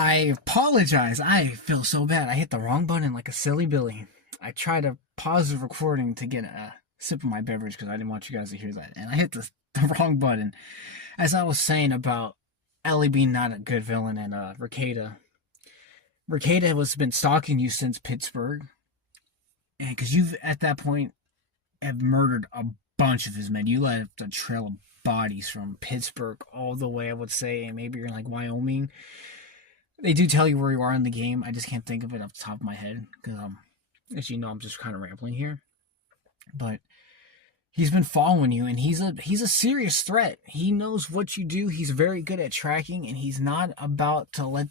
I apologize. I feel so bad. I hit the wrong button like a silly Billy. I tried to pause the recording to get a sip of my beverage because I didn't want you guys to hear that. And I hit the wrong button. As I was saying about Ellie being not a good villain and Ricada. Ricada has been stalking you since Pittsburgh. And because you've, at that point, have murdered a bunch of his men. You left a trail of bodies from Pittsburgh all the way, I would say, and maybe you're in like Wyoming. They do tell you where you are in the game. I just can't think of it off the top of my head because as you know, I'm just kind of rambling here. But he's been following you, and he's a serious threat. He knows what you do. He's very good at tracking, and he's not about to let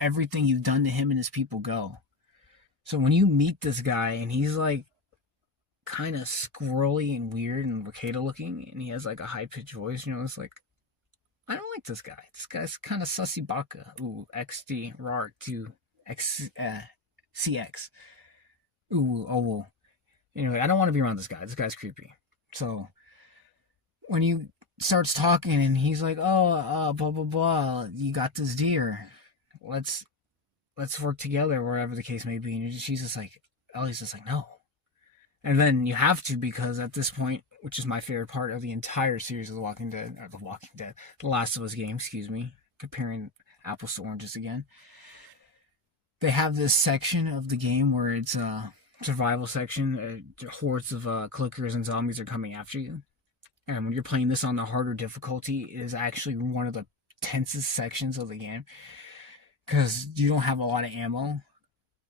everything you've done to him and his people go. So when you meet this guy, and he's like kind of squirrely and weird and Ricada looking, and he has like a high pitched voice, it's like, I don't like this guy. This guy's kind of sussy baka. Ooh, XD, RAR 2, X, CX. Ooh, oh, well. Anyway, I don't want to be around this guy. This guy's creepy. So, when you starts talking and he's like, oh, blah, blah, blah, you got this deer. Let's work together, wherever the case may be. And she's just like, Ellie's just like, no. And then you have to, because at this point, which is my favorite part of the entire series of The Walking Dead, The Last of Us game, excuse me, comparing apples to oranges again. They have this section of the game where it's a survival section. Hordes of clickers and zombies are coming after you. And when you're playing this on the harder difficulty, it is actually one of the tensest sections of the game. Because you don't have a lot of ammo.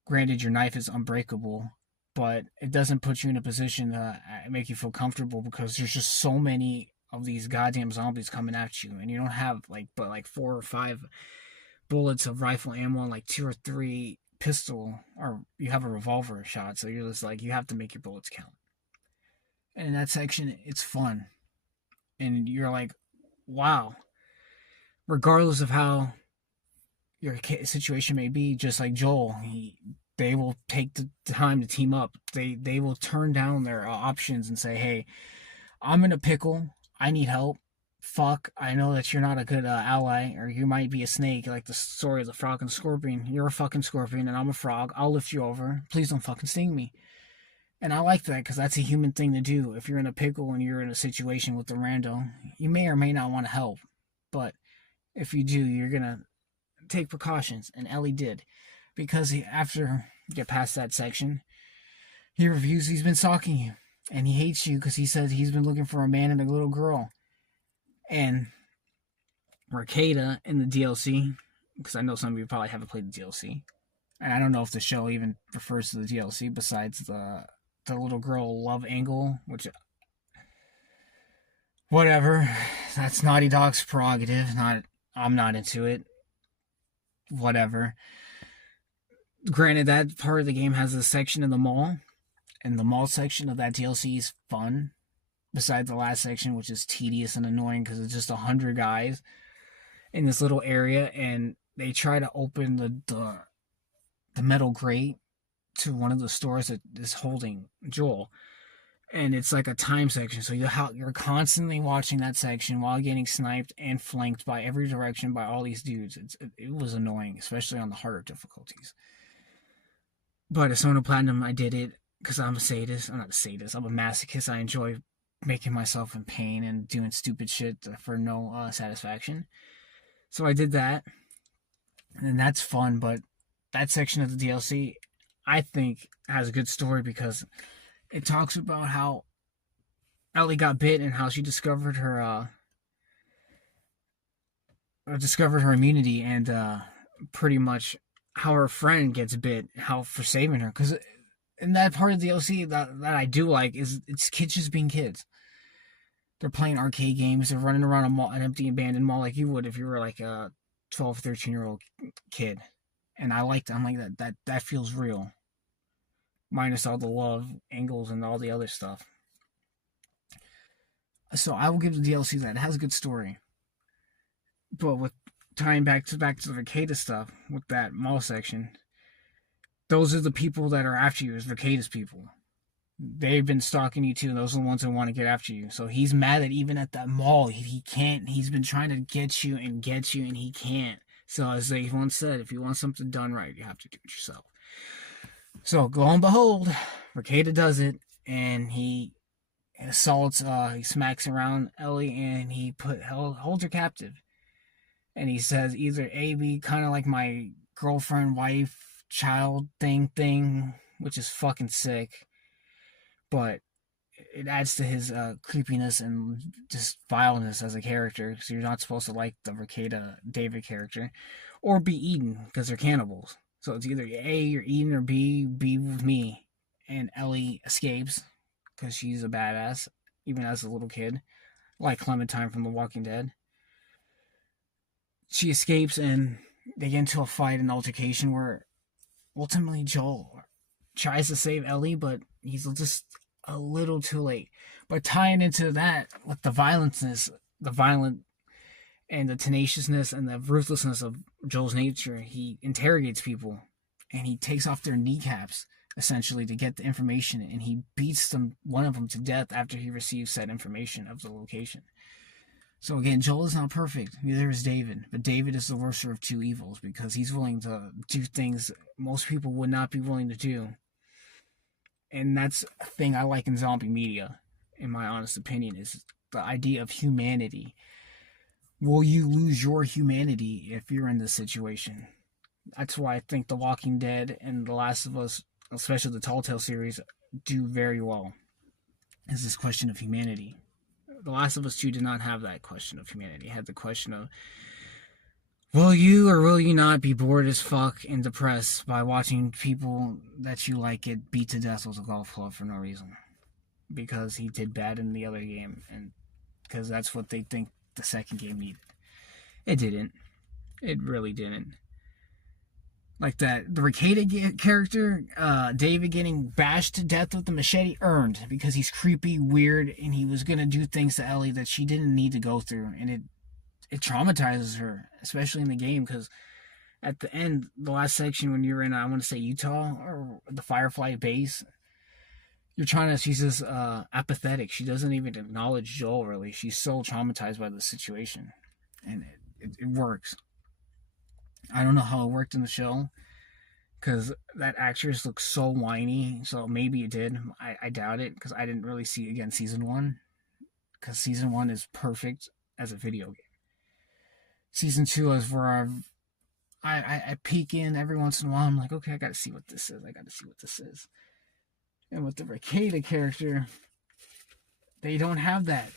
Granted, your knife is unbreakable, but it doesn't put you in a position to make you feel comfortable because there's just so many of these goddamn zombies coming at you, and you don't have but 4 or 5 bullets of rifle ammo and like 2 or 3 pistol, or you have a revolver shot, so you're just like, you have to make your bullets count. And in that section, it's fun, and you're like, wow. Regardless of how your situation may be, just like Joel, they will take the time to team up. They will turn down their options and say, hey, I'm in a pickle. I need help. Fuck, I know that you're not a good ally, or you might be a snake, like the story of the frog and scorpion. You're a fucking scorpion, and I'm a frog. I'll lift you over. Please don't fucking sting me. And I like that, because that's a human thing to do. If you're in a pickle and you're in a situation with a rando, you may or may not want to help. But if you do, you're going to take precautions. And Ellie did. Because after you get past that section, he reviews he's been stalking you. And he hates you because he says he's been looking for a man and a little girl. And Ricada in the DLC, because I know some of you probably haven't played the DLC. And I don't know if the show even refers to the DLC besides the little girl love angle, which, whatever. That's Naughty Dog's prerogative. I'm not into it. Whatever. Granted, that part of the game has a section in the mall, and the mall section of that DLC is fun, besides the last section, which is tedious and annoying because it's just 100 guys in this little area, and they try to open the metal grate to one of the stores that is holding Joel, and it's like a time section, so you're constantly watching that section while getting sniped and flanked by every direction by all these dudes. It was annoying, especially on the harder difficulties. But as Sona Platinum, I did it because I'm a sadist. I'm not a sadist. I'm a masochist. I enjoy making myself in pain and doing stupid shit for no satisfaction. So I did that. And that's fun. But that section of the DLC, I think, has a good story because it talks about how Ellie got bit and how she discovered her immunity, and pretty much how her friend gets bit, how for saving her. Because in that part of the DLC that I do like is it's kids just being kids. They're playing arcade games. They're running around an empty abandoned mall like you would if you were like a 12, 13-year-old kid. And I like that. I'm like, that feels real. Minus all the love angles and all the other stuff. So I will give the DLC that. It has a good story. But with tying back to the Ricada stuff with that mall section, those are the people that are after you, is Ricada's people. They've been stalking you too, and those are the ones that want to get after you. So he's mad that even at that mall, he can't. He's been trying to get you, and he can't. So as they once said, if you want something done right, you have to do it yourself. So lo and behold, Rekieta does it, and he assaults, he smacks around Ellie, and he holds her captive. And he says either A, be kind of like my girlfriend, wife, child thing, which is fucking sick, but it adds to his creepiness and just vileness as a character. So you're not supposed to like the Rekieta David character, or be eaten because they're cannibals. So it's either A, you're eaten, or B, be with me. And Ellie escapes because she's a badass, even as a little kid, like Clementine from The Walking Dead. She escapes and they get into a fight, an altercation where ultimately Joel tries to save Ellie, but he's just a little too late. But tying into that with the violeness, the violent and the tenaciousness and the ruthlessness of Joel's nature, he interrogates people and he takes off their kneecaps essentially to get the information, and he beats one of them to death after he receives said information of the location. So again, Joel is not perfect. Neither is David. But David is the worser of two evils because he's willing to do things most people would not be willing to do. And that's a thing I like in zombie media, in my honest opinion, is the idea of humanity. Will you lose your humanity if you're in this situation? That's why I think The Walking Dead and The Last of Us, especially the Telltale series, do very well. Is this question of humanity. The Last of Us 2 did not have that question of humanity. It had the question of, will you or will you not be bored as fuck and depressed by watching people that you like get beat to death with a golf club for no reason? Because he did bad in the other game, and because that's what they think the second game needed. It didn't. It really didn't. Like that, the Rekieta character, David getting bashed to death with the machete, earned, because he's creepy, weird, and he was gonna do things to Ellie that she didn't need to go through, and it traumatizes her, especially in the game, because at the end, the last section when you're in, I want to say Utah, or the Firefly base, she's just apathetic. She doesn't even acknowledge Joel, really. She's so traumatized by the situation, and it works. I don't know how it worked in the show, because that actress looks so whiny, so maybe it did. I doubt it, because I didn't really see, again, Season 1, because Season 1 is perfect as a video game. Season 2 is where I peek in every once in a while. I'm like, okay, I gotta see what this is. And with the Rekieta character, they don't have that.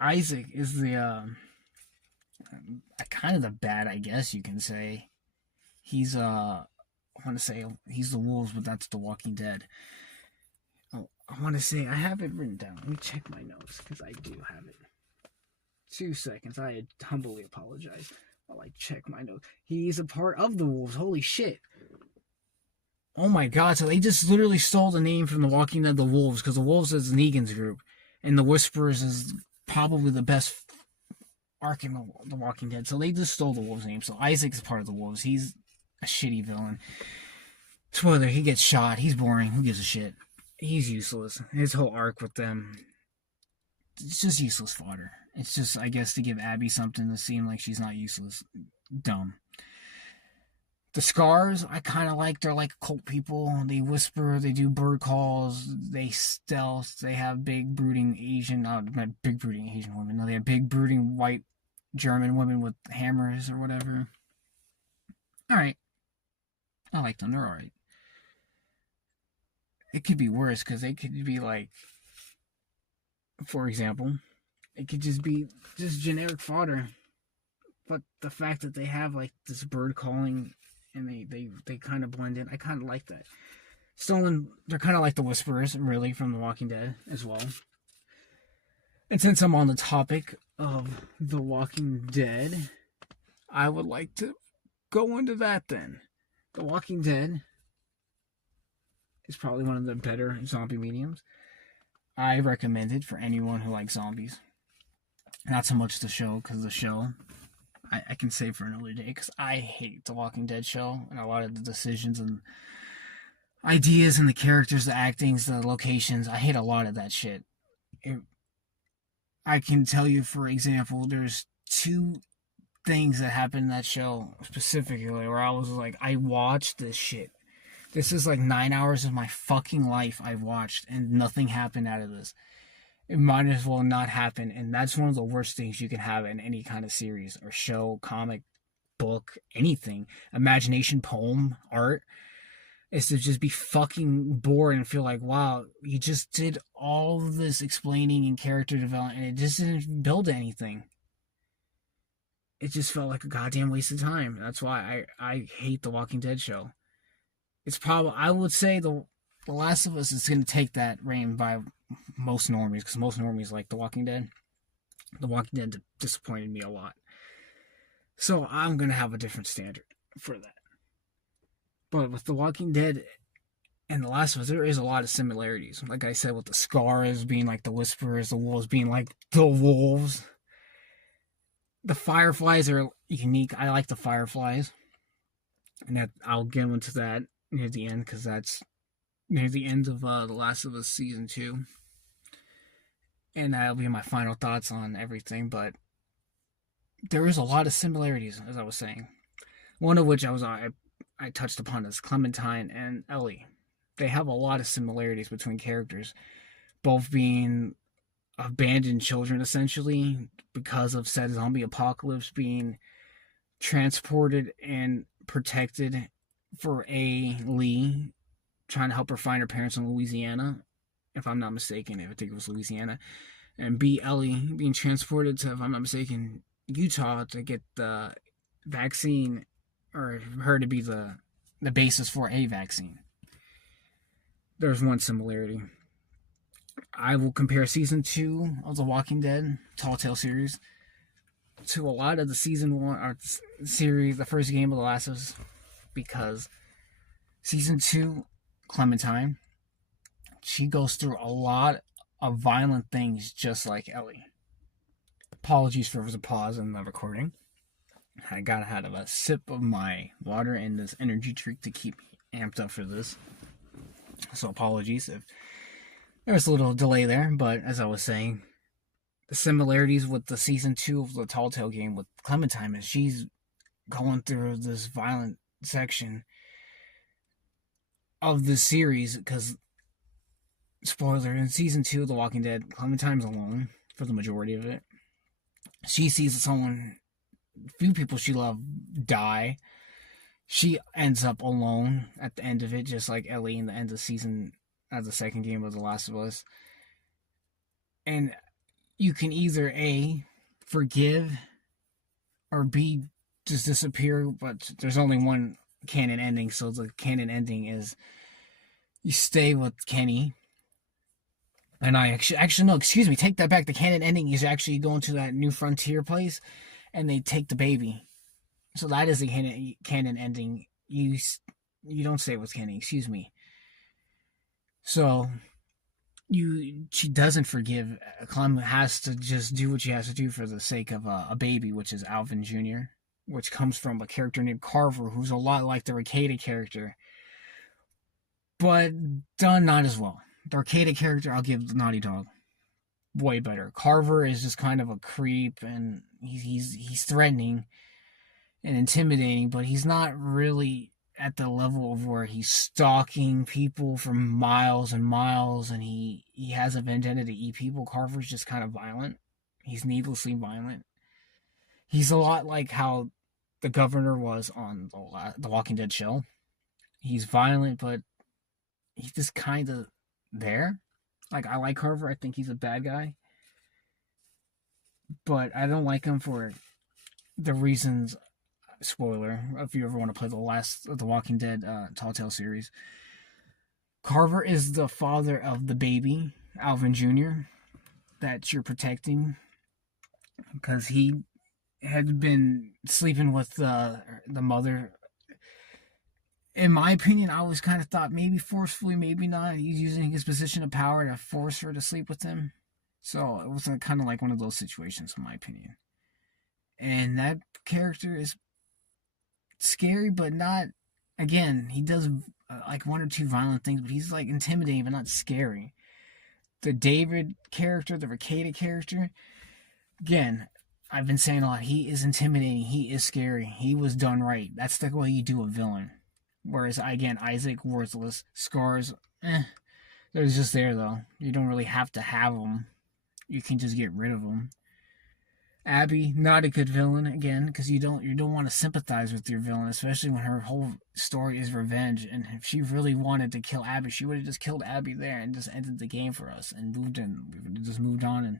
Isaac is the kind of the bad, I guess you can say. He's I want to say he's the wolves, but that's The Walking Dead. Oh, I want to say I have it written down. Let me check my notes because I do have it. 2 seconds. I humbly apologize. I'll check my notes. He's a part of the wolves. Holy shit. Oh my god, so they just literally stole the name from The Walking Dead, the Wolves, because the Wolves is Negan's group, and the Whisperers is probably the best arc in The Walking Dead, so they just stole the Wolves' name. So Isaac is part of the Wolves. He's a shitty villain. Spoiler, he gets shot. He's boring. Who gives a shit? He's useless. His whole arc with them, it's just useless fodder. It's just, I guess, to give Abby something to seem like she's not useless. Dumb. The Scars, I kind of like. They're like cult people. They whisper. They do bird calls. They stealth. They have big brooding Asian, not big brooding Asian women. No, they have big brooding white German women with hammers or whatever. All right. I like them. They're all right. It could be worse because they could be like, for example, it could just be just generic fodder. But the fact that they have like this bird calling and they kind of blend in, I kind of like that. They're kind of like the Whisperers, really, from The Walking Dead as well. And since I'm on the topic of The Walking Dead, I would like to go into that then. The Walking Dead is probably one of the better zombie mediums. I recommend it for anyone who likes zombies. Not so much the show, because the show I can save for another day, because I hate The Walking Dead show and a lot of the decisions and ideas and the characters, the actings, the locations. I hate a lot of that shit. I can tell you, for example, there's 2 things that happened in that show specifically where I was like, I watched this shit. This is like 9 hours of my fucking life I watched, and nothing happened out of this. It might as well not happen, and that's one of the worst things you can have in any kind of series or show, comic, book, anything. Imagination, poem, art. Is to just be fucking bored and feel like, wow, you just did all this explaining and character development, and it just didn't build anything. It just felt like a goddamn waste of time. That's why I hate the Walking Dead show. It's probably, I would say, the Last of Us is going to take that reign by most normies, because most normies like The Walking Dead. The Walking Dead disappointed me a lot. So I'm going to have a different standard for that. But with The Walking Dead and The Last of Us, there is a lot of similarities. Like I said, with the Scars being like the Whisperers, the Wolves being like the Wolves. The Fireflies are unique. I like the Fireflies. And that I'll get into that near the end, because that's near the end of The Last of Us Season 2. And that'll be my final thoughts on everything. But there is a lot of similarities, as I was saying. One of which I touched upon is Clementine and Ellie. They have a lot of similarities between characters, both being abandoned children, essentially, because of said zombie apocalypse, being transported and protected for A. Lee, trying to help her find her parents in Louisiana, if I'm not mistaken. I think it was Louisiana. And B. Ellie being transported to, if I'm not mistaken, Utah to get the vaccine, or her to be the basis for a vaccine. There's one similarity. I will compare Season 2 of The Walking Dead Telltale series to a lot of the Season 1 or series, the first game of The Last of Us, because Season 2, Clementine, she goes through a lot of violent things just like Ellie. Apologies for the pause in the recording. I gotta have a sip of my water and this energy drink to keep me amped up for this. So apologies if there was a little delay there, but as I was saying, the similarities with the Season 2 of the Telltale game with Clementine is she's going through this violent section of the series, because, spoiler, in Season 2 of The Walking Dead, Clementine's alone for the majority of it. She sees few people she loved die. She ends up alone at the end of it, just like Ellie in the end of the second game of The Last of Us. And you can either A, forgive, or B, just disappear, but there's only one canon ending, so the canon ending is you stay with Kenny. And actually no, excuse me, take that back. The canon ending is actually going to that New Frontier place, and they take the baby. So that is the canon ending. You don't stay with Kenny, excuse me. So she doesn't forgive. Clem has to just do what she has to do for the sake of a baby, which is Alvin Jr., which comes from a character named Carver, who's a lot like the Rekieta character, but done not as well. The Rekieta character, I'll give Naughty Dog way better. Carver is just kind of a creep, and he's threatening and intimidating, but he's not really at the level of where he's stalking people for miles and miles, and he has a vendetta to eat people. Carver's just kind of violent. He's needlessly violent. He's a lot like how the governor was on the Walking Dead show. He's violent, but he's just kind of there. Like, I like Carver. I think he's a bad guy. But I don't like him for the reasons, spoiler, if you ever want to play the Walking Dead Telltale series. Carver is the father of the baby, Alvin Jr., that you're protecting, because he had been sleeping with the mother. In my opinion, I always kind of thought maybe forcefully, maybe not. He's using his position of power to force her to sleep with him. So it was kind of like one of those situations, in my opinion. And that character is scary, but not, again, he does like one or two violent things, but he's like intimidating, but not scary. The David character, the Rekieta character, again, I've been saying a lot. He is intimidating. He is scary. He was done right. That's the way you do a villain. Whereas, again, Isaac, worthless. Scars, they're just there, though. You don't really have to have them. You can just get rid of them. Abby, not a good villain, again, because you don't want to sympathize with your villain, especially when her whole story is revenge. And if she really wanted to kill Abby, she would have just killed Abby there and just ended the game for us and moved in. We would have just moved on, and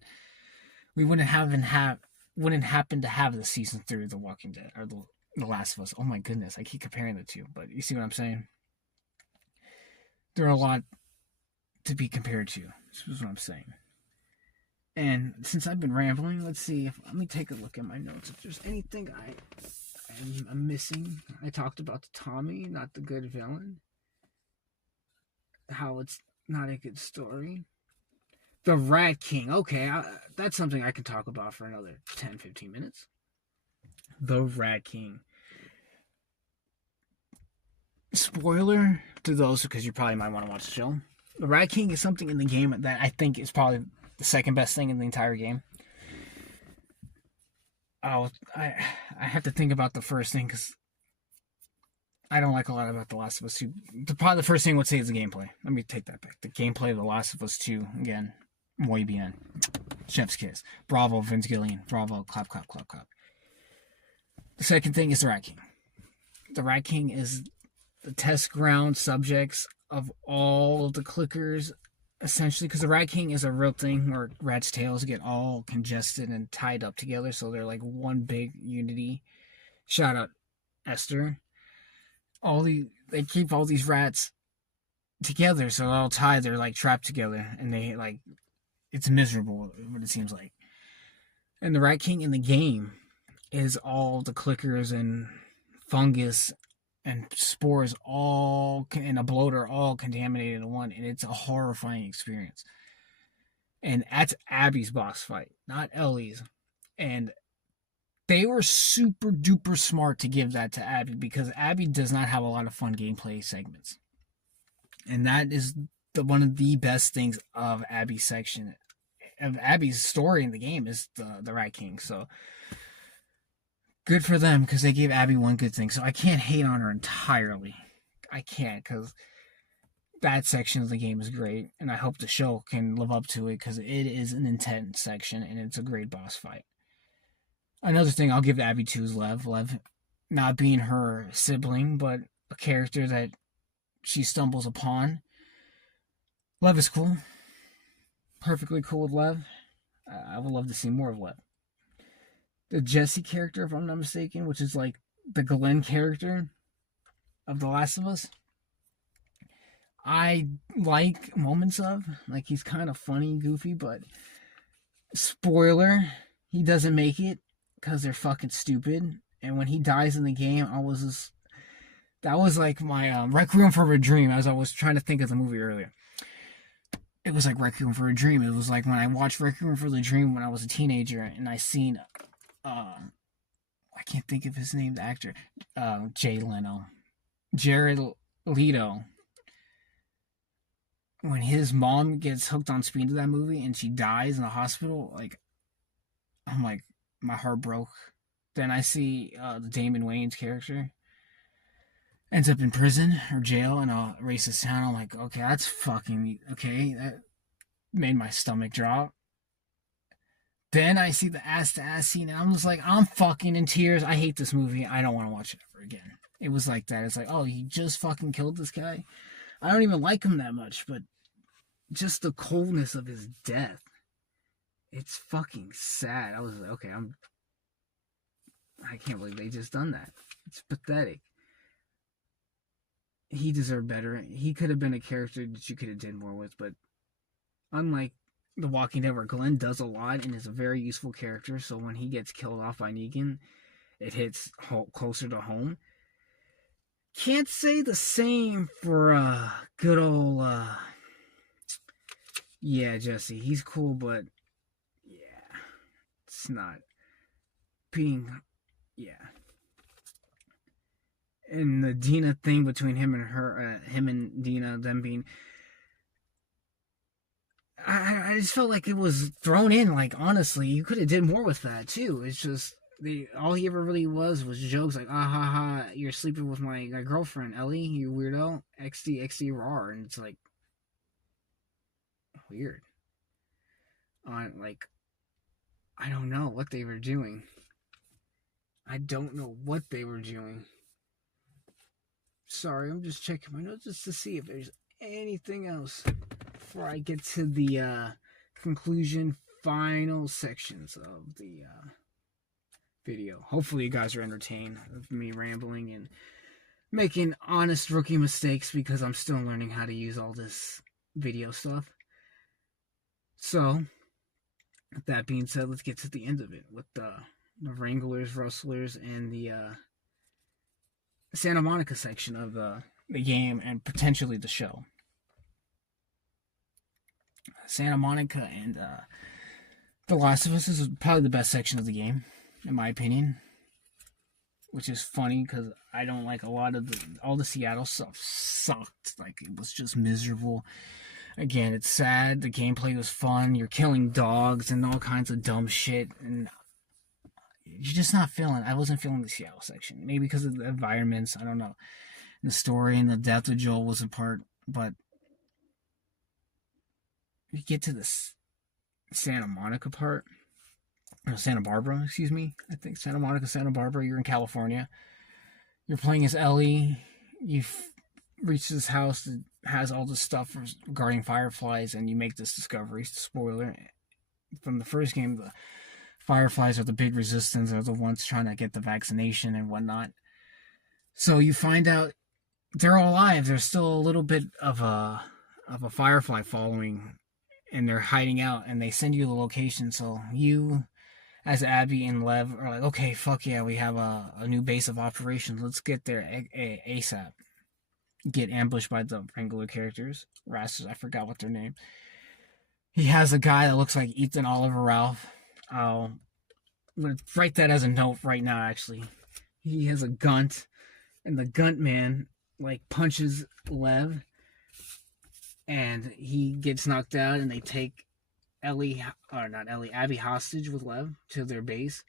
we wouldn't happen to have the season 3 of The Walking Dead or the Last of Us. Oh my goodness, I keep comparing the two, but you see what I'm saying? There are a lot to be compared to. This is what I'm saying. And since I've been rambling, let me take a look at my notes. If there's anything I'm missing. I talked about the Tommy, not the good villain. How it's not a good story. The Rat King. Okay, that's something I can talk about for another 10-15 minutes. The Rat King. Spoiler to those, because you probably might want to watch the show. The Rat King is something in the game that I think is probably the second best thing in the entire game. I have to think about the first thing because I don't like a lot about The Last of Us 2. Probably the first thing I would say is the gameplay. Let me take that back. The gameplay of The Last of Us 2, again, muy bien. Chef's kiss. Bravo, Vince Gilligan. Bravo, clap, clap, clap, clap. The second thing is the Rat King. The Rat King is the test ground subjects of all of the clickers, essentially, because the Rat King is a real thing where rats' tails get all congested and tied up together, so they're like one big unity. Shout out Esther. They keep all these rats together, so they're all tied. They're like trapped together, and it's miserable. What it seems like. And the Rat King in the game is all the clickers and fungus and spores and a bloater all contaminated in one, and it's a horrifying experience. And that's Abby's boss fight, not Ellie's. And they were super duper smart to give that to Abby because Abby does not have a lot of fun gameplay segments. And that is one of the best things of Abby's section. Of Abby's story in the game is the Rat King. So good for them because they gave Abby one good thing. So I can't hate on her entirely. I can't because that section of the game is great. And I hope the show can live up to it because it is an intense section and it's a great boss fight. Another thing I'll give Abby to is Lev. Lev not being her sibling, but a character that she stumbles upon. Lev is cool. Perfectly cool with Lev. I would love to see more of Lev. The Jesse character, if I'm not mistaken, which is like the Glenn character of The Last of Us, I like moments of. Like, he's kind of funny, goofy, but spoiler, he doesn't make it because they're fucking stupid. And when he dies in the game, that was like my Requiem for a Dream, as I was trying to think of the movie earlier. It was like Requiem for a Dream. It was like when I watched Requiem for the Dream when I was a teenager, and I seen I can't think of his name, the actor, Jay Leno, Jared Leto. When his mom gets hooked on speed to that movie and she dies in the hospital, like, I'm like, my heart broke. Then I see the Damon Wayans character ends up in prison or jail in a racist town. I'm like, okay, that's fucking okay. That made my stomach drop. Then I see the ass-to-ass scene, and I'm just like, I'm fucking in tears. I hate this movie. I don't want to watch it ever again. It was like that. It's like, oh, he just fucking killed this guy. I don't even like him that much, but just the coldness of his death. It's fucking sad. I was like, okay, I can't believe they just done that. It's pathetic. He deserved better. He could have been a character that you could have did more with, but unlike The Walking Dead, where Glenn does a lot and is a very useful character, so when he gets killed off by Negan, it hits closer to home. Can't say the same for good old Jesse. He's cool, but yeah, it's not being and the Dina thing between him and Dina, them being, I just felt like it was thrown in. Like, honestly, you could have did more with that too. It's just all he ever really was jokes like, ah ha ha, you're sleeping with my girlfriend Ellie, you weirdo, XD rar, and it's like weird. Like, I don't know what they were doing. I don't know what they were doing. Sorry, I'm just checking my notes just to see if there's anything else before I get to the conclusion, final sections of the video. Hopefully you guys are entertained with me rambling and making honest rookie mistakes because I'm still learning how to use all this video stuff. So, with that being said, let's get to the end of it with the Wranglers, Rustlers, and the Santa Monica section of the game and potentially the show. Santa Monica and The Last of Us is probably the best section of the game, in my opinion. Which is funny because I don't like a lot of all the Seattle stuff sucked. Like, it was just miserable. Again, it's sad. The gameplay was fun. You're killing dogs and all kinds of dumb shit, and you're just not feeling. I wasn't feeling the Seattle section. Maybe because of the environments. I don't know. The story and the death of Joel was a part, but you get to this Santa Monica part, or Santa Barbara, excuse me. I think Santa Monica, Santa Barbara. You're in California. You're playing as Ellie. You've reached this house that has all this stuff regarding fireflies, and you make this discovery. Spoiler from the first game: the fireflies are the big resistance, are the ones trying to get the vaccination and whatnot. So you find out they're all alive. There's still a little bit of a firefly following, and they're hiding out. And they send you the location. So you, as Abby and Lev, are like, okay, fuck yeah, we have a new base of operations. Let's get there ASAP. Get ambushed by the Wrangler characters. Rastas, I forgot what their name. He has a guy that looks like Ethan Oliver Ralph. I'm going to write that as a note right now, actually. He has a gunt, and the gunt man, like, punches Lev, and he gets knocked out, and they take Abby hostage with Lev to their base.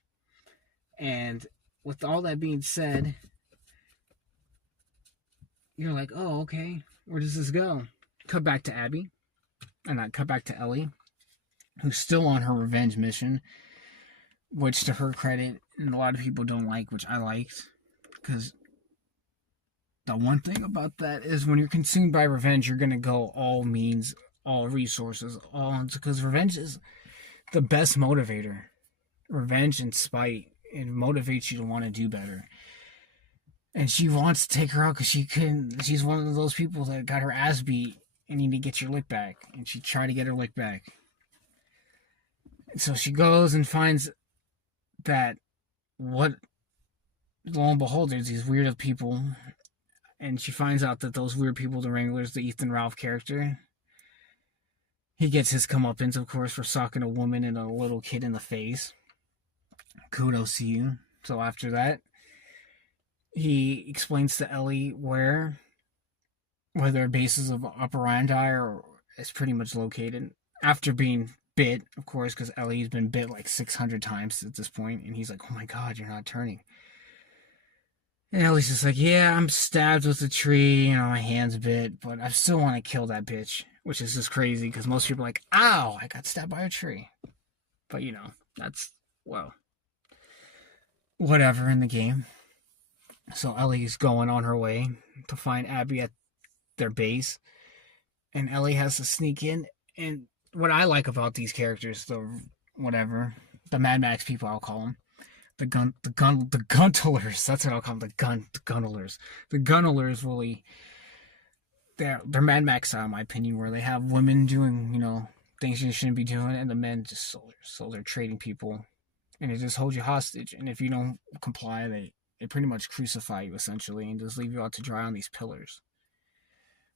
And with all that being said, you're like, oh, okay, where does this go? Cut back to Abby, and not cut back to Ellie, who's still on her revenge mission, which to her credit, and a lot of people don't like, which I liked, because the one thing about that is when you're consumed by revenge, you're going to go all means, all resources, because revenge is the best motivator. Revenge and spite, it motivates you to want to do better. And she wants to take her out because she's one of those people that got her ass beat and you need to get your lick back. And she tried to get her lick back. And so she goes and finds that lo and behold, there's these weird people. And she finds out that those weird people, the Wranglers, the Ethan Ralph character, he gets his comeuppance, of course, for socking a woman and a little kid in the face. Kudos to you. So after that, he explains to Ellie where their bases of operandi is pretty much located. After being bit, of course, because Ellie's been bit like 600 times at this point, and he's like, oh my god, you're not turning. And Ellie's just like, yeah, I'm stabbed with a tree, my hand's bit, but I still want to kill that bitch, which is just crazy, because most people are like, ow, I got stabbed by a tree. But, that's, well, whatever in the game. So Ellie's going on her way to find Abby at their base, and Ellie has to sneak in. And what I like about these characters, the Mad Max people, I'll call them, the Gunnelers. That's what I'll call them, the Gunnelers. The Gunnelers really, they're Mad Max style, in my opinion, where they have women doing things you shouldn't be doing, and the men just so they're trading people, and they just hold you hostage. And if you don't comply, they pretty much crucify you, essentially, and just leave you out to dry on these pillars.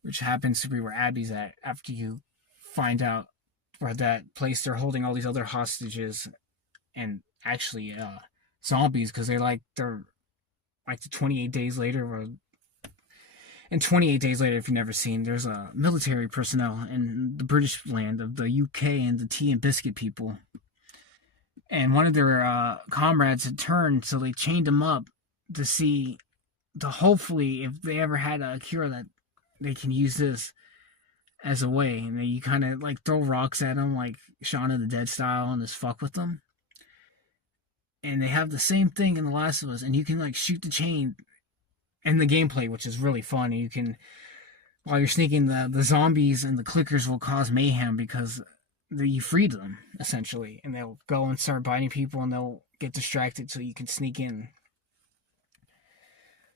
Which happens to be where Abby's at after you find out where that place they're holding all these other hostages, and actually zombies, because they're like the 28 days later. And 28 days later, if you've never seen, there's a military personnel in the British land of the UK and the tea and biscuit people. And one of their comrades had turned, so they chained him up to see, to hopefully, if they ever had a cure, that they can use this as a way. And then you kind of like throw rocks at him, like Shaun of the Dead style, and just fuck with them. And they have the same thing in The Last of Us, and you can like shoot the chain and the gameplay, which is really fun. You can, while you're sneaking, the zombies and the clickers will cause mayhem because you freed them essentially, and they'll go and start biting people, and they'll get distracted, so you can sneak in.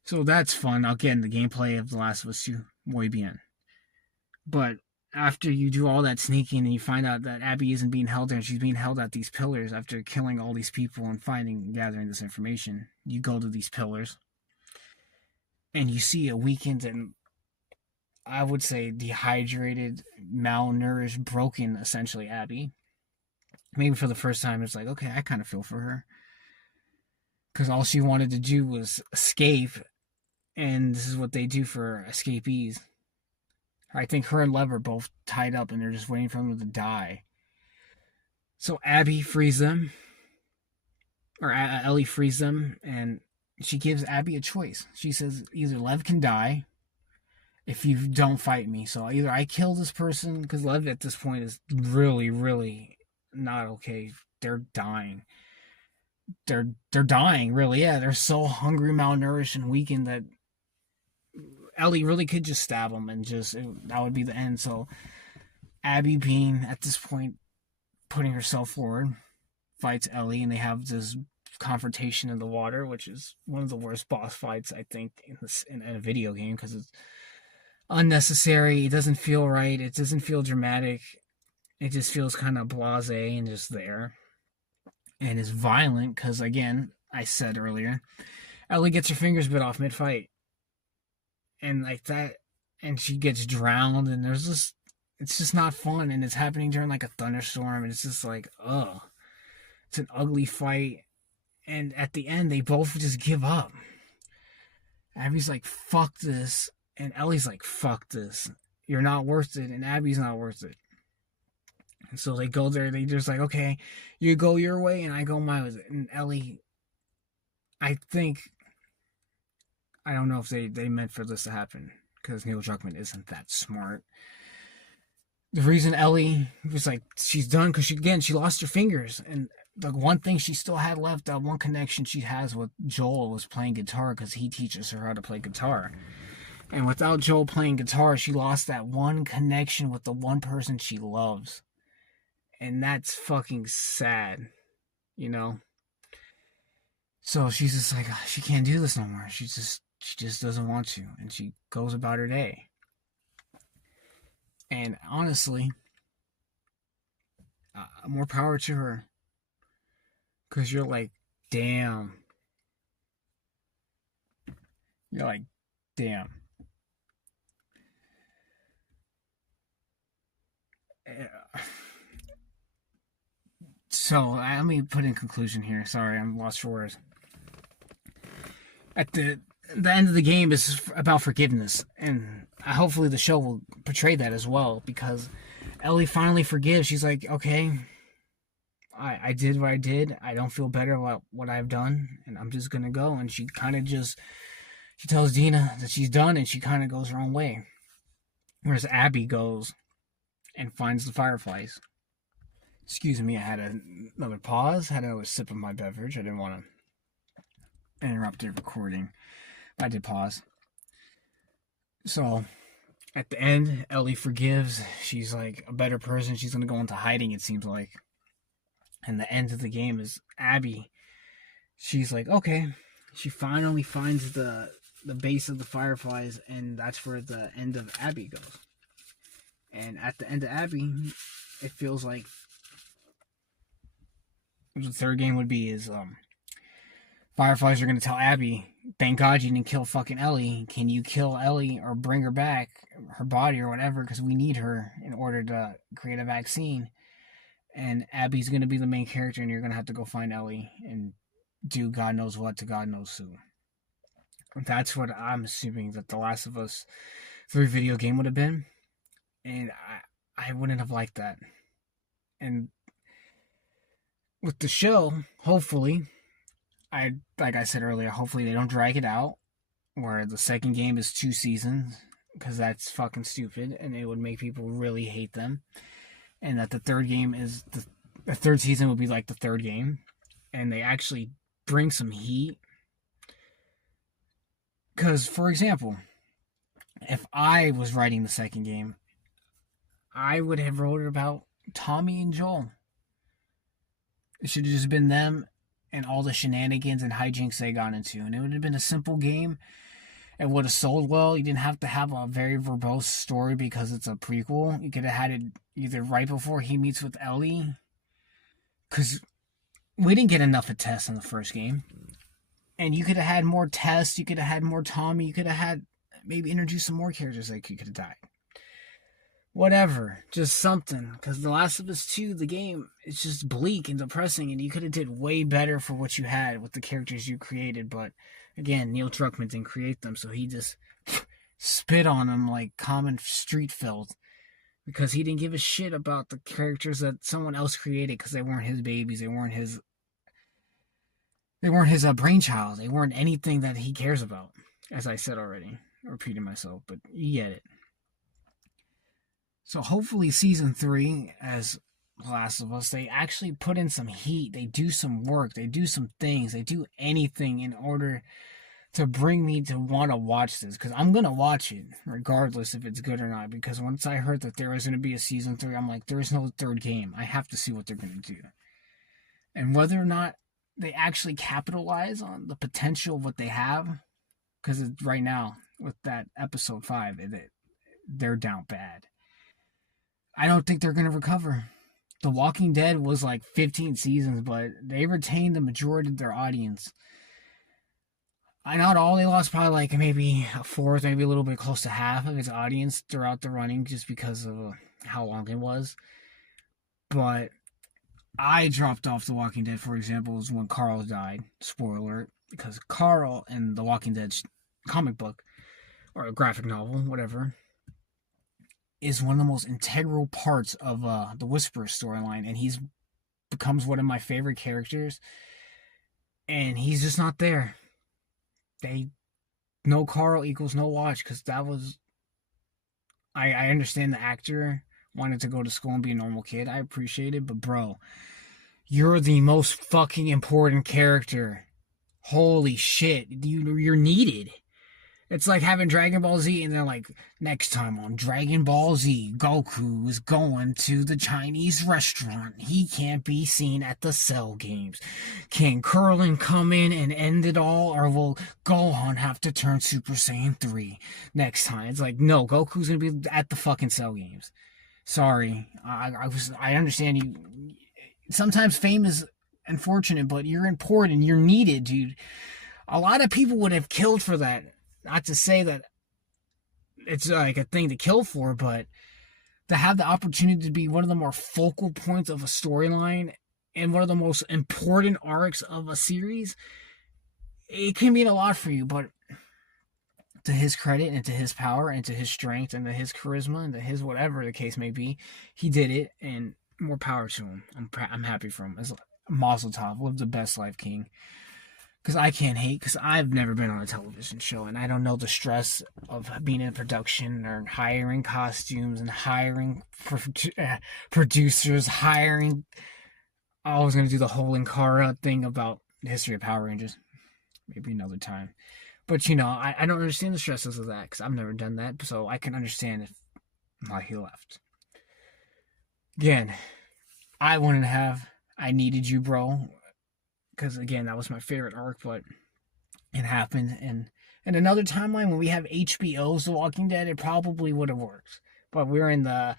So that's fun. Again, the gameplay of The Last of Us 2, muy bien. But after you do all that sneaking and you find out that Abby isn't being held there, and she's being held at these pillars after killing all these people and gathering this information, you go to these pillars and you see a weakened and, I would say, dehydrated, malnourished, broken, essentially, Abby. Maybe for the first time, it's like, okay, I kind of feel for her. Because all she wanted to do was escape, and this is what they do for escapees. I think her and Lev are both tied up, and they're just waiting for them to die. So Abby frees them, or Ellie frees them, and she gives Abby a choice. She says, either Lev can die if you don't fight me. So either I kill this person, because Lev at this point is really, really not okay. They're dying. They're dying, really. Yeah, they're so hungry, malnourished, and weakened that Ellie really could just stab them, and that would be the end. So Abby, being at this point putting herself forward, fights Ellie, and they have this confrontation in the water, which is one of the worst boss fights, I think, in a video game, because it's unnecessary. It doesn't feel right. It doesn't feel dramatic. It just feels kind of blasé and just there. And it's violent because, again, I said earlier, Ellie gets her fingers bit off mid-fight. And like that, and she gets drowned, and it's just not fun, and it's happening during like a thunderstorm, and it's just like, ugh. It's an ugly fight. And at the end, they both just give up. Abby's like, fuck this. And Ellie's like, fuck this. You're not worth it, and Abby's not worth it. And so they go there, they just like, okay, you go your way, and I go my way. And Ellie, I don't know if they meant for this to happen, because Neil Druckmann isn't that smart. The reason Ellie was like, she's done, because she lost her fingers, and the one thing she still had left, that one connection she has with Joel, was playing guitar, because he teaches her how to play guitar. And without Joel playing guitar, she lost that one connection with the one person she loves. And that's fucking sad, you know? So she's just like, she can't do this no more. She just doesn't want to. And she goes about her day. And honestly, more power to her. Because you're like, damn. You're like, damn. So, let me put in conclusion here. Sorry, I'm lost for words. At the end of the game is about forgiveness, and hopefully the show will portray that as well, because Ellie finally forgives. She's like, okay, I did what I did. I don't feel better about what I've done, and I'm just gonna go. And she kind of she tells Dina that she's done, and she kind of goes her own way. Whereas Abby goes and finds the fireflies. Excuse me, I had another pause, had another sip of my beverage. I didn't want to interrupt the recording. I did pause. So, at the end, Ellie forgives. She's like a better person. She's going to go into hiding, it seems like. And the end of the game is Abby. She's like, okay. She finally finds the base of the fireflies, and that's where the end of Abby goes. And at the end of Abby, it feels like the third game would be is fireflies are going to tell Abby, thank God you didn't kill fucking Ellie. Can you kill Ellie or bring her back, her body or whatever, because we need her in order to create a vaccine. And Abby's going to be the main character, and you're going to have to go find Ellie and do God knows what to God knows who. That's what I'm assuming that The Last of Us 3 video game would have been. And I wouldn't have liked that. And with the show, hopefully, like I said earlier, hopefully they don't drag it out where the second game is 2 seasons, because that's fucking stupid and it would make people really hate them. And that the third game is the third season would be like the third game, and they actually bring some heat. Because, for example, if I was writing the second game, I would have wrote it about Tommy and Joel. It should have just been them and all the shenanigans and hijinks they got into. And it would have been a simple game. It would have sold well. You didn't have to have a very verbose story because it's a prequel. You could have had it either right before he meets with Ellie. Because we didn't get enough of Tess in the first game. And you could have had more Tess. You could have had more Tommy. You could have had maybe introduced some more characters that could have died. Whatever, just something. Because The Last of Us 2, the game, it's just bleak and depressing, and you could have did way better for what you had with the characters you created. But again, Neil Druckmann didn't create them, so he just spit on them like common street filth, because he didn't give a shit about the characters that someone else created, because they weren't his babies, they weren't his brainchild, they weren't anything that he cares about. As I said already, repeating myself, but you get it. So hopefully season 3, as Last of Us, they actually put in some heat. They do some work. They do some things. They do anything in order to bring me to want to watch this. Because I'm going to watch it, regardless if it's good or not. Because once I heard that there was going to be a season 3, I'm like, there is no third game. I have to see what they're going to do. And whether or not they actually capitalize on the potential of what they have. Because right now, with that episode 5, they're down bad. I don't think they're going to recover. The Walking Dead was like 15 seasons, but they retained the majority of their audience. Not all, they lost probably like maybe a fourth, maybe a little bit close to half of its audience throughout the running, just because of how long it was. But I dropped off The Walking Dead, for example, was when Carl died. Spoiler alert. Because Carl in The Walking Dead comic book, or a graphic novel, whatever, is one of the most integral parts of the Whisperer storyline, and he's becomes one of my favorite characters, and he's just not there. No Carl equals no watch, because that was, I understand the actor wanted to go to school and be a normal kid. I appreciate it, but bro, you're the most fucking important character. Holy shit, you're needed. It's like having Dragon Ball Z and they're like, next time on Dragon Ball Z, Goku is going to the Chinese restaurant. He can't be seen at the Cell games. Can Krillin come in and end it all, or will Gohan have to turn Super Saiyan 3 next time? It's like, no, Goku's going to be at the fucking Cell games. Sorry. I understand you. Sometimes fame is unfortunate, but you're important. You're needed, dude. A lot of people would have killed for that. Not to say that it's like a thing to kill for, but to have the opportunity to be one of the more focal points of a storyline and one of the most important arcs of a series, it can mean a lot for you. But to his credit and to his power and to his strength and to his charisma and to his whatever the case may be, he did it, and more power to him. I'm happy for him. As Mazel Tov, live the best life, King. Because I can't hate, because I've never been on a television show, and I don't know the stress of being in production or hiring costumes and hiring producers, hiring. I was going to do the whole Ankara thing about the history of Power Rangers. Maybe another time. But, I don't understand the stresses of that, because I've never done that, so I can understand why he left. Again, I wanted to have I Needed You, Bro. Because, again, that was my favorite arc, but it happened. And in another timeline, when we have HBO's The Walking Dead, it probably would have worked. But we're in the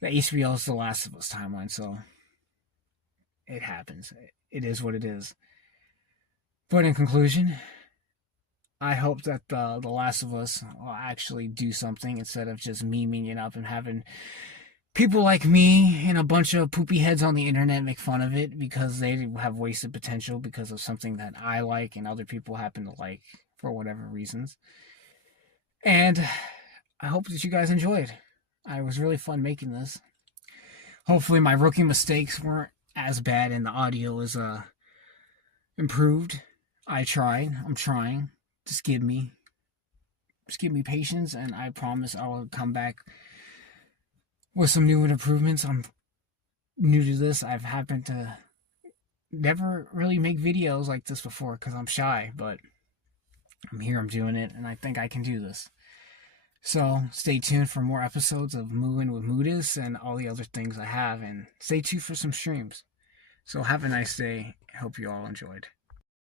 HBO's The Last of Us timeline, so it happens. It is what it is. But in conclusion, I hope that The Last of Us will actually do something instead of just memeing it up and having people like me and a bunch of poopy heads on the internet make fun of it because they have wasted potential because of something that I like and other people happen to like for whatever reasons. And I hope that you guys enjoyed. It was really fun making this. Hopefully my rookie mistakes weren't as bad and the audio is improved. I tried. I'm trying. Just give me patience, and I promise I will come back with some new improvements. I'm new to this. I've happened to never really make videos like this before because I'm shy, but I'm here, I'm doing it, and I think I can do this. So stay tuned for more episodes of Mooing with Mőodas and all the other things I have, and stay tuned for some streams. So have a nice day. Hope you all enjoyed.